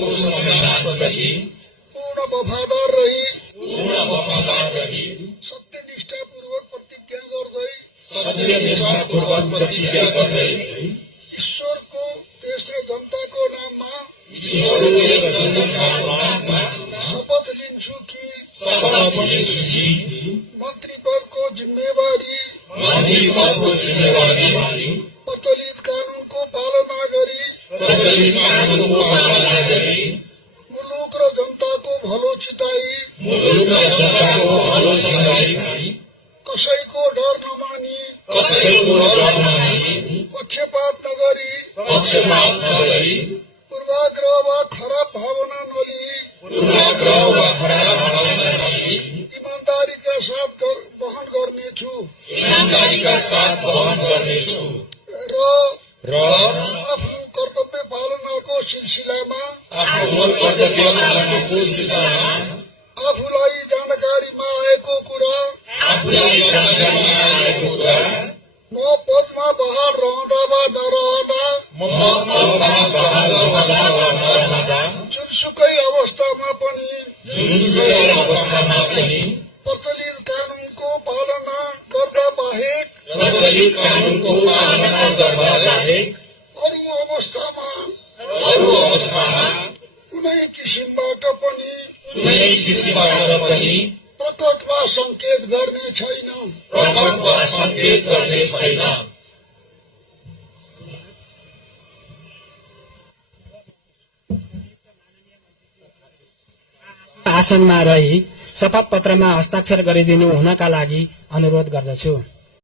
जनताको संविधानप्रति पूर्ण वफादार रही सत्यनिष्ठापूर्वक प्रतिज्ञा गर्दै ईश्वरको देश र जनताको नाममा शपथ लिन्छु कि मन्त्री पदको जिम्मेवारी प्रचलित कानूनको पालना गरी मुलुक र जनताको भलो चिताई कसैको डर नमानी पक्षपात नगरी पूर्वाग्रह वा खराब भावना नलिई ईमानदारीका साथ वहन गर्नेछु र आफ्नो कर्तव्य पालनाको सिलसिलामा आफूलाई जानकारीमा आएको कुरा म पदमा बहाल रहँदा वा नरहँदा जुनसुकै अवस्थामा पनि प्रचलित कानूनको पालना गर्दा बाहेक अरू अवस्थामा कुनै किसिमबाट पनि प्रकट वा संकेत गर्ने छैन। आसनमा रही शपथ पत्रमा हस्ताक्षर गरिदिनु हुनका लागि अनुरोध गर्दछु।